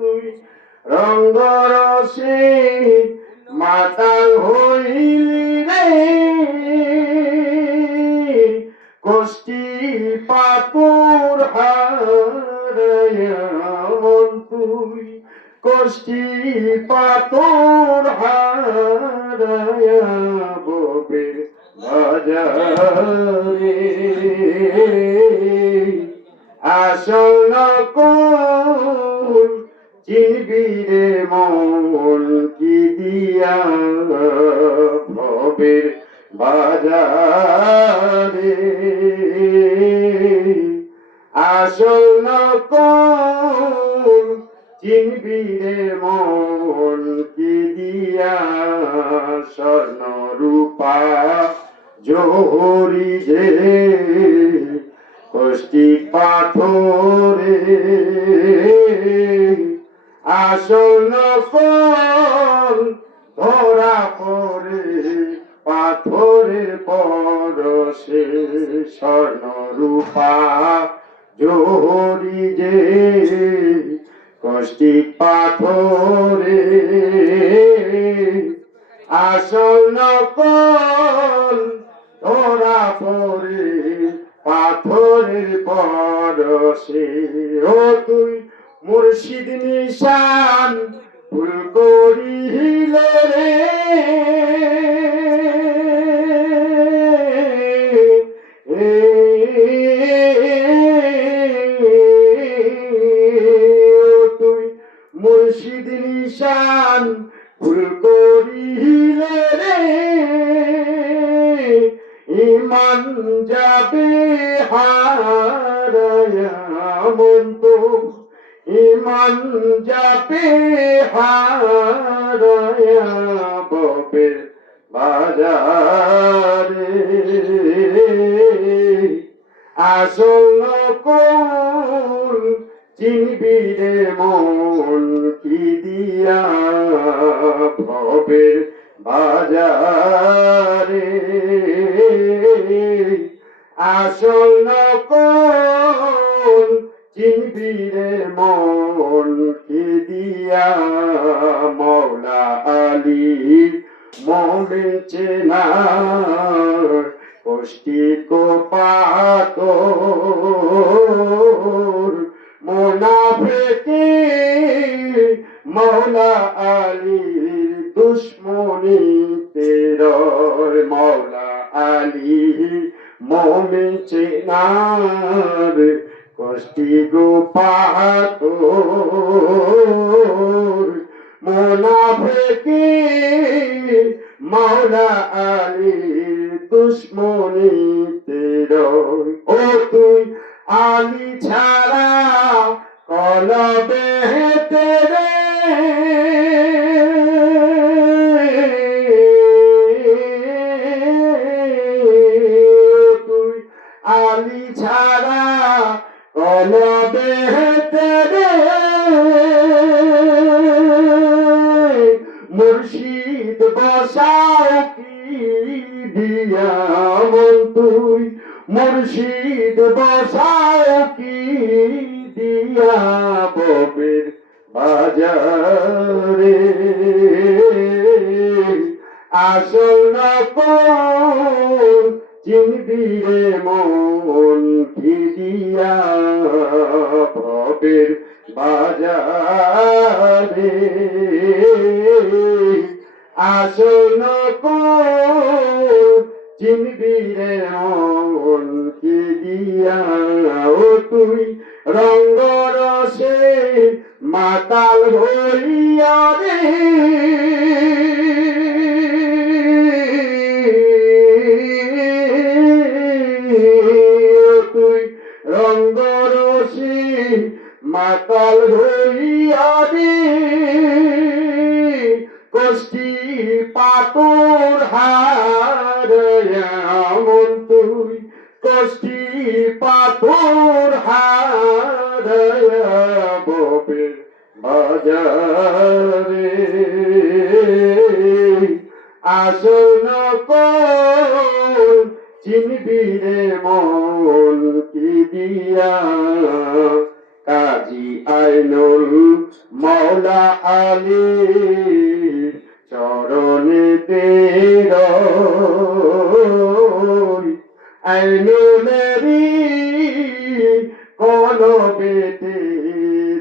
তুই রঙ্গরসে মাতাল হইলি রে, কষ্টি পাথর হারায়া মন তুই, কষ্টি পাথর হারায়া ববের বাজারে। আসল নকল চিনবি রে মন কি দিয়া ভবের বাজারে। আসল নকল চিনবি রে মন কি দিয়া, স্বর্ণ রূপা জহরি যে কষ্টি পাথরে। আসল নকল ধরা পড়ে পাথরের পরশে, স্বর্ণ রূপা জহরি যে কষ্টি পাথরে। আসল নকল ধরা পড়ে পাথরের পরশে। ও তুই মুর্শিদ নিশান ভুল করিলে রে, তুই মুর্শিদ নিশান ভুল করিলে রে, ইমান যাবে হারায়া মন তো, ইমান যাবে হারায়া ববের বাজারে। আসল নকল চিনবি রে মন কি দিয়া ভবের বাজারে। আসল নকল চিনবি রে মন কি দিয়া, মৌলা আলী মোমিন চেনার কষ্টি পাথর, মুনাফিকি মৌলা আলীর দুশ্মনীতে রয়। মৌলা আলী মোমিন চেনার কষ্টি পাথর, মুনাফিকি মৌলা আলীর দুশ্মনীতে রয়। ও তুই আলী ছাড়া কলবে তেরে, তুই আলী ছাড়া কলবে তেরে, মুর্শিদ বসাও কি দিয়া মন তুই, মুর্শিদ বসাও কি দিয়া ববের বাজারে। আসল নকল চিনবি রে মন কি দিয়া ভবের বাজারে। আসল নকল চিনবি রে মন কি দিয়া, ও তুই রঙ্গরসে মাতাল হইয়া রে, তুই রঙ্গরসে মাতাল হইয়া রে, কষ্টি পাথর হারায়া মন তুই, কষ্টি পাথর হারায়া ববের বাজারে। আসল নকল চিনবি রে মন কি দিয়া কাজী আইনুল মাওলা আলী চরণেতে আইনুলেরি কলবেতে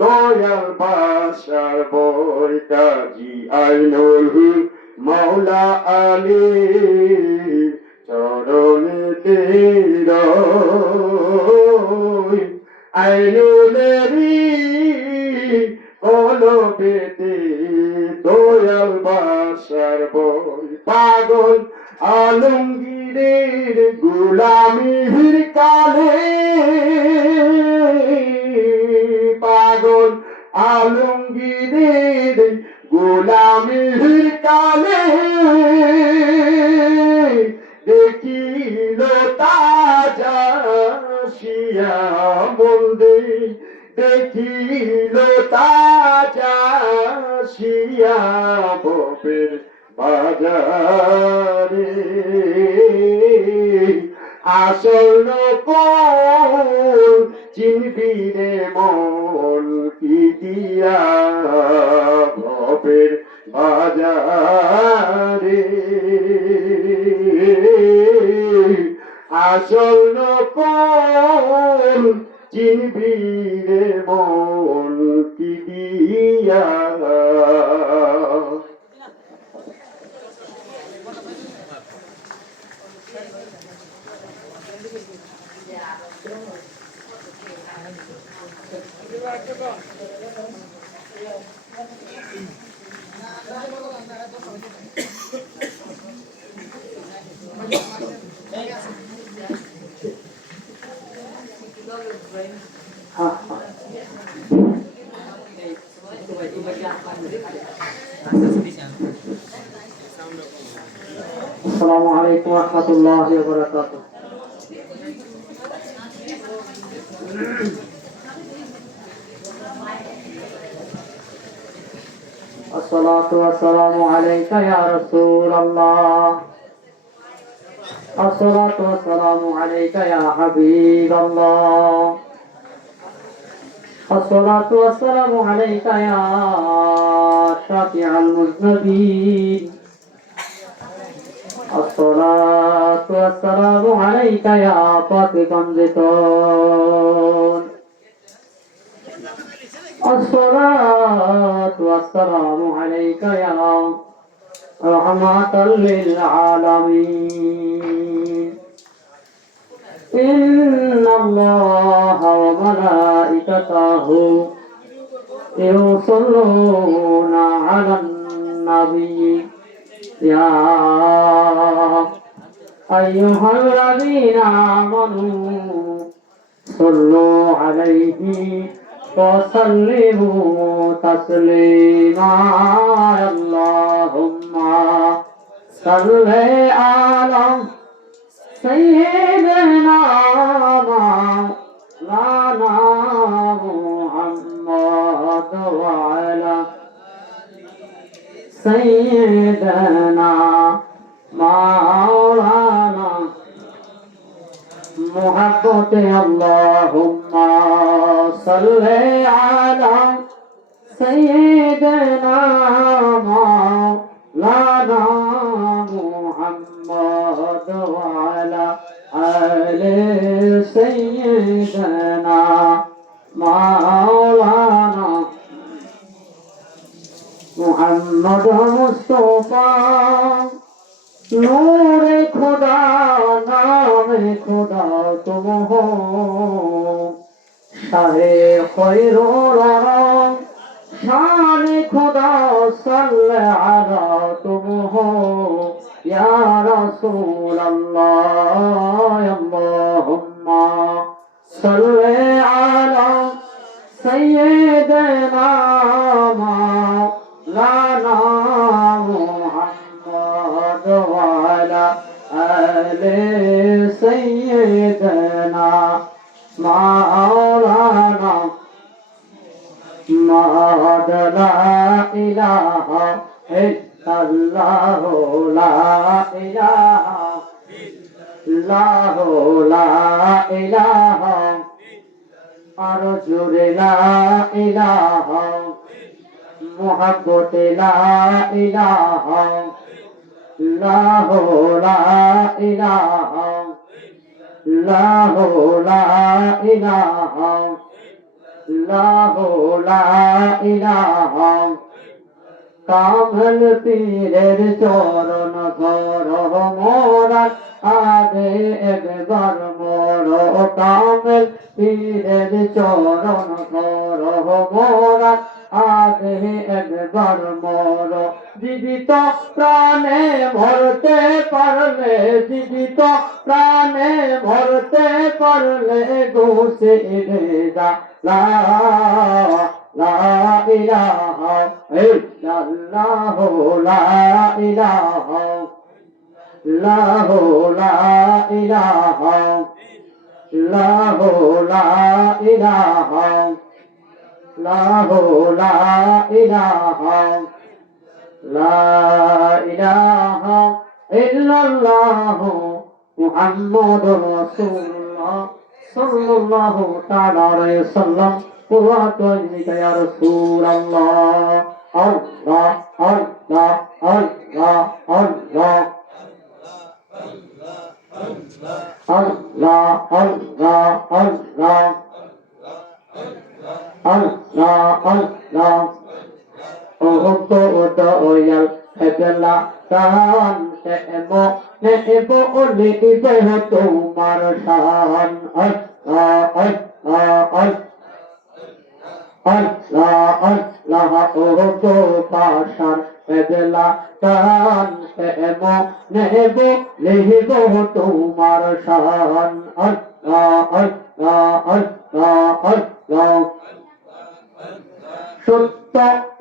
দয়াল বাসার বই কাজী আইনুল মাওলা আলী চরণেতে আইনুলেরি কলবেতে দয়াল বাসার বই পাগল আলমগীরের গুলামির কালে পাগল আলমগীরের গুলামির কালে দেখিল তাজা শিয়া বন্দে দেখিল তাজা শিয়া বপের বাজারে আসল কোন চিনবি রে মন কি দিয়া ভবের বাজারে আসল কোন চিনবি রে মন কি দিয়া السلام عليكم ورحمة الله وبركاته. الصلاة والسلام عليك يا رسول الله. الصلاة والسلام عليك يا حبيب الله. الصلاة والسلام عليك يا شافع المذنبين. الصلاة والسلام عليك يا طافق الزيتون. الصلاة والسلام عليك يا رحمة للعالمين. إن الله وملائكته يصلون على النبي يا أيها الذين آمنوا صلوا عليه وسلموا تسليما. اللهم صل على سيدنا مولانا محمد وعلى سيدنا مولانا محبت. اللهم صل على سيدنا مولانا محمد وعلى آل سيدنا مولانا محمد मुस्तफा नूर खुदा नाम खुदा तुम हो शाहे खैरुल आलम शान खुदा सल्ले अला तुम हो या रसूल अल्लाह. अल्लाहुम्मा सल्ले अला सय्यिदना लाना मुहम्मद वाला आले सय्यदना मौलाना महद ला इलाहा इल्लल्लाह ला इलाहा আল্লাহ লা ইলাহা আর জোরে লা ইলাহা মুহাব্বতে লা ইলাহা আল্লাহ লা ইলাহা আল্লাহ লা ইলাহা আল্লাহ লা ইলাহা কামল পীরের চরণ ধর মোরা আগে একবার মোর কামল পীরের চরণ ধর মোরা আগে একবার মোর জীবিত প্রাণে মরতে পারলে জীবিত প্রাণে মরতে পারলে গোসে রেজা লা লা ইলাহা ইল্লাল্লাহ লা ইলাহা ইল্লাল্লাহ লা ইলাহা ইল্লাল্লাহ লা ইলাহা ইল্লাল্লাহ লা ইলাহা লা ইলাহা ইল্লাল্লাহ মুহাম্মাদুর রাসূলুল্লাহ সাল্লাল্লাহু তাআলা আলাইহি ওয়াসাল্লাম قرة عينك يا رسول الله الله الله الله الله الله الله الله الله Oh, doyal hebla tahan temo nebo libe তোমার শান Allah Allah Allah Allah oh পাশান বেলা টান এমো নেব লিহিব তোমার শান Allah Allah Allah Allah সত্য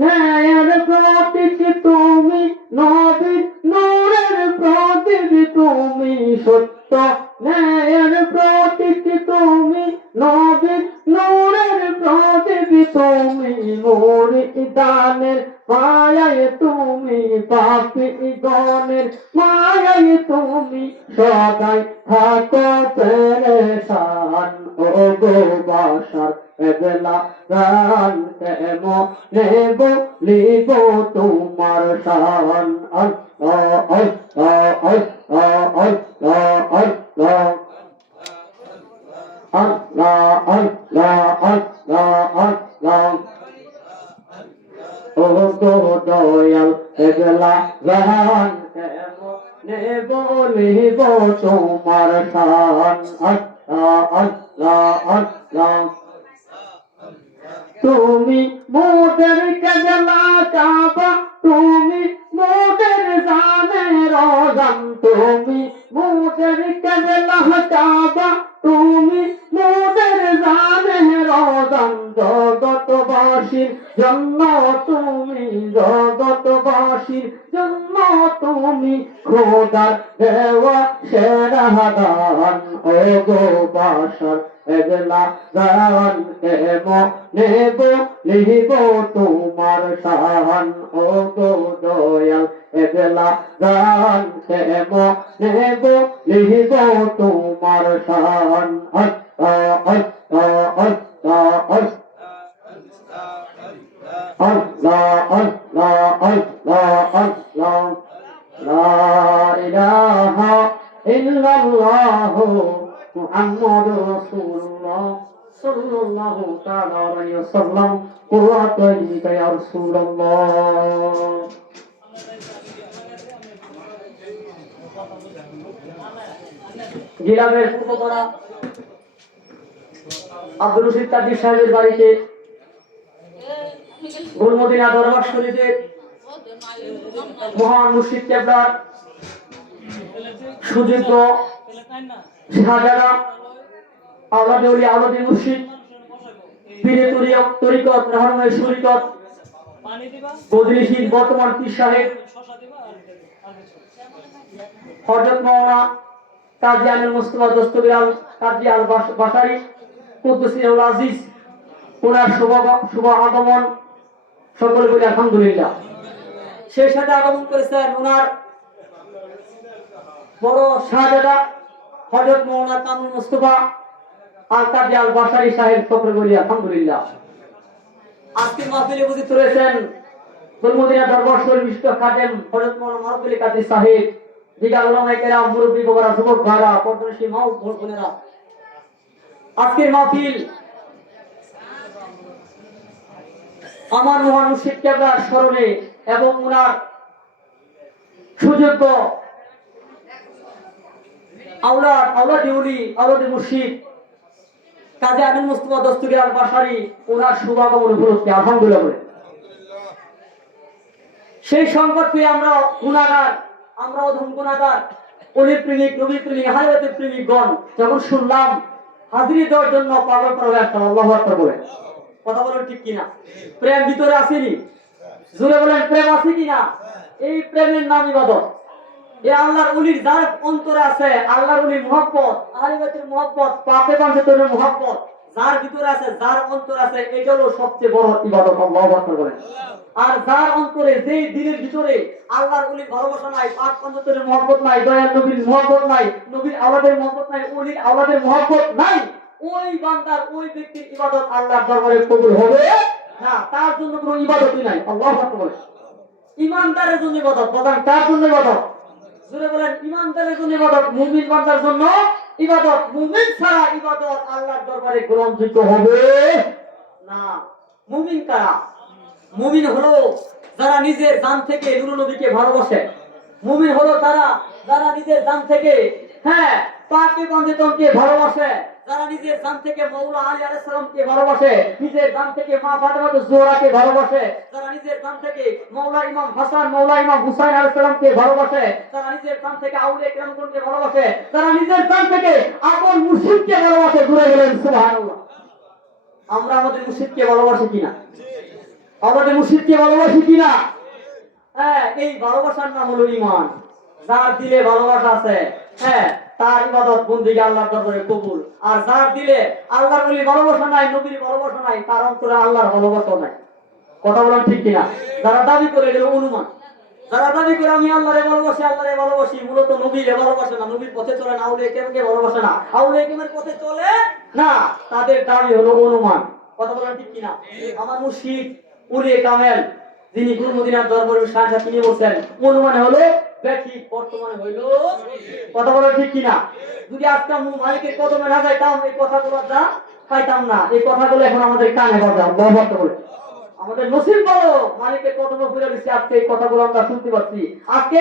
ন্যায়ের প্রতীক তুমি নবীর নূরের প্রতীক তুমি সত্য ন্যায়ের প্রতীক তুমি নবীর নূরের প্রতীক তুমি মুরিদানের মায়ায় তুমি পাপী গণের মায়ায় তুমি সদাই থাকো পেরেশান ও গো বাসার এবেলা গান কেমো নেব লিব তোমার শান আল্লাহ আল্লাহ আল্লাহ আল্লাহ আল্লাহ Allah, Allah, Allah, Allah. Oh, doyal, egla, gahan, kemo, nebo, libo, tomar shan. Allah, Allah, Allah. তুমি মোদের কেবলা কাবা তুমি মোদের জানের রজান তুমি মোদের কেবলা কাবা তুমি মোদের জানের রজান জগৎবাসীর জন্য তুমি জগৎবাসীর জন্য তুমি খোদার দেওয়া সেরা দান ও গো বাসার এগলা গান কেমো নেব লিহিব তোমার শান ও গো দয়াল এগলা গান কেমো নেব লিহিব তোমার শান Allah Allah Allah Allah Allah Allah Allah La ilaha illallah محمد رسول الله صلى الله تعالى عليه وسلم قرة عينك يا رسول الله গিলামের Purbapara Abdul Rashid Kadir সাহেবের বাড়িতে গুলমদিনা দরবার শরীফের মহান মুর্শিদ কেবলার সুযোগ্য শাহজাদা আওলাদে ওলি আওলাদে মুর্শিদ পীরে তরিকত রহমানের শরীকত বদরিশীল বর্তমান পীর সাহেব হযরত মাওলানা কাজী আমির মুস্তাফা দস্তগীর আল কাজী আল বাশারি কুদ্দুসিল আজিজ ওনার শুভ আগমন সকলে বলি আলহামদুলিল্লাহ। সেই সাথে আগমন করেছেন ওনার বড় শাহজাদা হযরত মাওলানা কামরুল মুস্তাফা আল কাদি আল বাশারি সাহেব সকলে বলি আলহামদুলিল্লাহ। আজকের মাহফিলে উপস্থিত রয়েছেন গুলমদিনা দরবার শরীফ বিশিষ্ট খাদেম হযরত মাওলানা মারুফুল কাদি সাহেব, দিগার উলামায়ে কেরাম, মুরব্বি বাবারা, যুবক ভাইরা, পর্দানশীল মা ও বোনেরা। আজকের মাহফিল আমার মহান মুর্শিদ কেবলার স্মরণে এবং ওনার সুযোগ্য আওলাদে মুর্শিদ কাজী আমিন মুস্তাফা দস্তগীর আল বাশারি ওনার শুভাগমন উপলক্ষে আলহামদুলিল্লাহ বলে। সেই সংকট পেয়ে আমরা গুনাহগার, আমরা অধম গুনাহগার, অলির প্রেমিক, নবী প্রেমিক, হায়াতের প্রেমিকগণ যখন শুনলাম হাজিরি দেওয়ার জন্য পাগল করা হয়ে আসলাম। আল্লাহু আকবার বলে। কথা বলেন ঠিক কিনা? প্রেম ভিতরে আসেনি? জোরে বলেন প্রেম আছে কিনা? এই প্রেমের নাম ইবাদত। এই আল্লাহর ওলির যার অন্তরে আছে, আল্লাহর ওলির মুহাব্বত, আহলে বাইতের মুহাব্বত, পাকে পাঞ্চেতনের মুহাব্বত যার ভিতরে আছে, যার অন্তর আছে, এটা হলো সবচেয়ে বড় ইবাদত। আল্লাহু আকবার বলেন। আর যার অন্তরে, যেই দিনের ভিতরে আল্লাহর ওলির ভালোবাসা নাই, পাক পাঞ্চেতনের মুহাব্বত নাই, দয়াল নবীর মুহাব্বত নাই, নবীর আওলাদের মুহাব্বত নাই, ওলির আওলাদের মুহাব্বত নাই, ওই বান্দার, ওই ব্যক্তির ইবাদত আল্লাহর দরবারে কবুল হবে না। তার জন্য কোনো ইবাদতই নাই। আল্লাহু আকবার বলেন। ইমানদারের জন্য ইবাদত, প্রধান তার জন্য ইবাদত। জোরে বলেন ইমানদারের জন্য ইবাদত, মুমিন বান্দার জন্য ইবাদত। মুমিন ছাড়া ইবাদত আল্লাহর দরবারে গ্রহণযোগ্য হবে না। মুমিন কারা? মুমিন হলো যারা নিজের জান থেকে নূর নবীকে ভালোবাসে। মুমিন হলো তারা যারা নিজের জান থেকে পাকে পাঞ্চেতনকে ভালোবাসে, যারা নিজের জান থেকে মওলা আলী আলাইহিস সালামকে ভালোবাসে, নিজের জান থেকে মা ফাতেমা জোহরাকে ভালোবাসে, যারা নিজের জান থেকে মওলা ইমাম হাসান, মওলা ইমাম হুসাইন আলাইহিস সালামকে ভালোবাসে, যারা নিজের জান থেকে আউলিয়া কিরামগণকে ভালোবাসে, যারা নিজের জান থেকে আপন মুর্শিদকে ভালোবাসে। ঘুরে গেলেন সুবহানাল্লাহ। আমরা আমাদের মুর্শিদকে ভালোবাসি কিনা? আমাদের মুর্শিদকে ভালোবাসি কিনা? এই ভালোবাসার নাম হলো ঈমান। যার দিলে ভালোবাসা আছে, তার ইবাদত বন্দেগী আল্লাহর দরবারে কবুল। আর যার দিলে আল্লাহর ওলি ভালোবাসা নাই, নবীর ভালোবাসা নাই, তার অন্তরে আল্লাহর ভালোবাসা নাই। কথা বলেন ঠিক কিনা? যারা দাবি করে এগুলো অনুমান, যারা দাবি করে আমি আল্লাহরে ভালোবাসি, আল্লাহরে ভালোবাসি, মূলত নবীরে ভালোবাসে না, নবীর পথে চলে না, আউলিয়া কেরামকে ভালোবাসে না, আউলিয়া কেরামের পথে চলে না, তাদের দাবি হলো অনুমান। কথা বলেন ঠিক কিনা? আমার মুর্শিদ উলিয়ে কামেল যিনি গুলমদিনার দরবারের শাহ, তিনি বলছেন অনুমানে হলো ব্যাঠিক, বর্তমানে হইল। কথা বলা ঠিক কিনা? যদি আজকে মালিকের কদমে না যাইতাম, এই কথাগুলো যা খাইতাম না। এই কথাগুলো এখন আমাদের কানে বাজে। আল্লাহু আকবার বলে। আমাদের নসিব বলো মালিকের কদমে ফিরে গেছি, আজকে এই কথাগুলো আমরা শুনতে পাচ্ছি। আজকে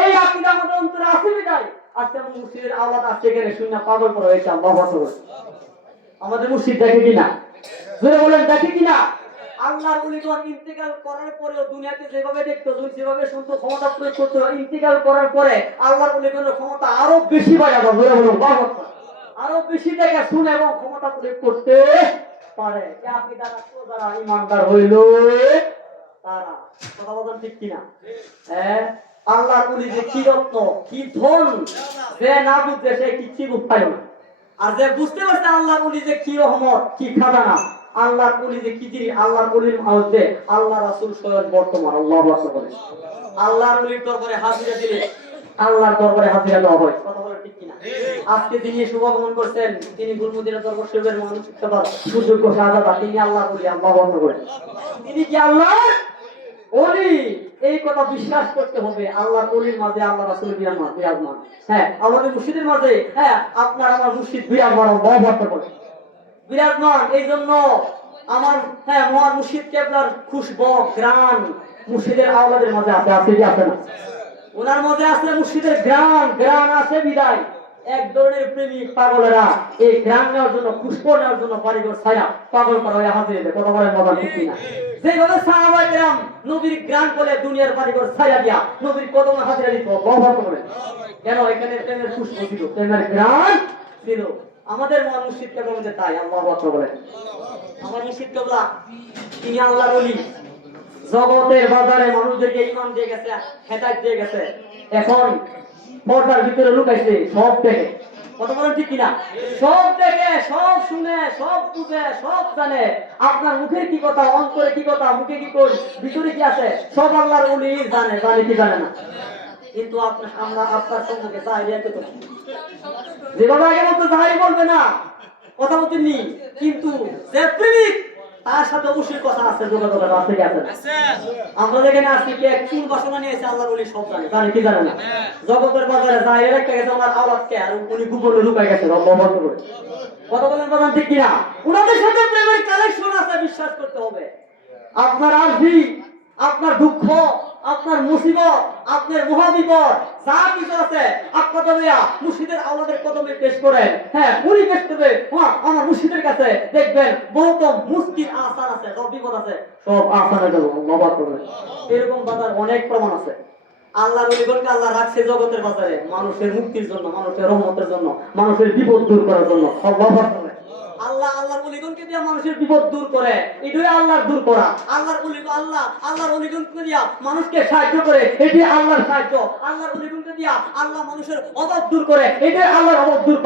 এই আকীদা আমাদের অন্তরে আছে বিদায় আজকে আমরা মুর্শিদের আওলাদ আজকে এখানে শুনে পাগল করা হয়েছে। আল্লাহু আকবার। আমাদের মুর্শিদ দেখে কিনা? জোরে বলেন দেখে কিনা? আল্লাহর ওলিগণ ইন্তেকাল করার পরেও দুনিয়াতে যেভাবে দেখতো, যেভাবে শুনতো, ক্ষমতা প্রয়োগ করতো, ইন্তেকাল করার পরে আল্লাহর ওলিগণের ক্ষমতা আরো বেশি বাড়ায়। আরো বেশি দেখে শুনে এবং ক্ষমতা প্রয়োগ করতে পারে। যারা ইমানদার হইল তারা। কথা বলেন ঠিক কিনা? আল্লাহর ওলি যে কি রত্ন, কি ধন, যে না বুঝছে সে কিচ্ছু বুঝতে না। আর যে বুঝতে পারছে আল্লাহর ওলি যে কি রহমত, কি খাজানা, আল্লাহর ওলি যে কি জিনিস, আল্লাহর ওলির মধ্যে আল্লাহ রাসূল স্বয়ং বর্তমান। আল্লাহু আকবার। আল্লাহর ওলির দরবারে হাজিরা দিলে আল্লাহর দরবারে হাজিরা দেওয়া হয়। কথা বলেন ঠিক কিনা? আজকে যিনি শুভগমন করছেন, তিনি গুলমদিনা দরবার শরীফের মানসিক সভা সুযোগ্য শাহজাদা, তিনি আল্লাহর ওলি। আল্লাহু আকবার। তিনি কি আল্লাহর ওলি? এই কথা বিশ্বাস করতে হবে। আল্লাহর ওলির মাঝে আল্লাহ রাসূল বিরাজমান। আমাদের মুর্শিদের মাঝে আপনার আমার মুর্শিদ বিরাজমান। আল্লাহু আকবার। বিরাজমান। এই জন্য আমার মহান মুর্শিদ কেবলার খুশবু গ্রাম মুর্শিদের আওলাদের মাঝে আছে। আছে কি আছে না? ওনার মাঝে আছে মুর্শিদের গ্রাম আছে বিদায় এক ধরনের প্রেমিক পাগলেরা এই গ্রাম নেওয়ার জন্য, খুশবু নেওয়ার জন্য বাড়িঘর ছায়া পাগল করা হয়ে হাজির। কথা বলেন বাবা ঠিক কিনা? যেভাবে সাহাবায়ে কেরাম নবীর গ্রাম বলে দুনিয়ার বাড়িঘর ছায়া দিয়া নবীর কদমে হাজিরা দিত। ব্যবহার করেন কেন? এখানে প্রেমের খুশবু ছিল, প্রেমের গ্রাম ছিল। আমাদের মহান মুর্শিদ কেবলা মধ্যে তাই। আল্লাহু আকবার বলেন। আমার মুর্শিদ কেবলা তিনি আল্লাহর ওলি। জগতের বাজারে মানুষদেরকে ঈমান দিয়ে গেছে, হেদায়েত দিয়ে গেছে। এখন পর্দার ভিতরে লুকাইছে সব দেখে। কথা বলেন ঠিক কিনা? সব দেখে, সব শুনে, সব বুঝে, সব জানে। আপনার মুখের কি কথা, অন্তরে কি কথা, মুখে কি কই, ভিতরে কি আছে, সব আল্লাহর ওলি জানে। জানে কি জানে না? কিন্তু আপনার সম্মুখে জাহেরিয়া কে তো যেভাবে আগে বলতো জাহেরি বলবে না, কথা বলতে নি, কিন্তু যে প্রেমিক তার সাথে অবশ্যই কথা আছে, যোগাযোগ আছে কি আছে? আমরা যেখানে আসছি কে কোন বাসনা নিয়েছে আল্লাহ বলি সব জানে, জানে কি জানে না? জগতের বাজারে জাহেরি একটা গেছে ওনার আওলাদকে, আর উনি গোপনে লুকায় গেছে রব বন্ধ করে। কথা বলেন বাজান ঠিক কিনা? ওনাদের সাথে প্রেমের কালেকশন আছে, বিশ্বাস করতে হবে। আপনার আরজি, আপনার দুঃখ, আপনার মুসিবত, আপনার মহাবিপদ যা কিছু আছে আপনাদের মুর্শিদের আওলাদের কদমে পেশ করেন। হ্যাঁ, উনি পেশ করবে আমার মুর্শিদের কাছে, দেখবেন বহুত মুস্কিল আসান আছে, সব বিপদ আছে, সব আসানের জন্য নবাদ করবে। এরকম বাজার অনেক প্রমাণ আছে। আল্লাহর ওলিগণকে আল্লাহ রাখছে জগতের বাজারে মানুষের মুক্তির জন্য, মানুষের রহমতের জন্য, মানুষের বিপদ দূর করার জন্য, সব ব্যবহার করে। আল্লাহর ওলিগণকে দিয়ে মানুষের বিপদ দূর করে, এটাই আল্লাহর দূর করা। আল্লাহর ওলিগণকে দিয়া মানুষকে সাহায্য করে, এটি আল্লাহর সাহায্য। আল্লাহর ওলিগণকে দিয়া আল্লাহ মানুষের অভাব দূর করে, এটাই আল্লাহর অভাব দূর করে।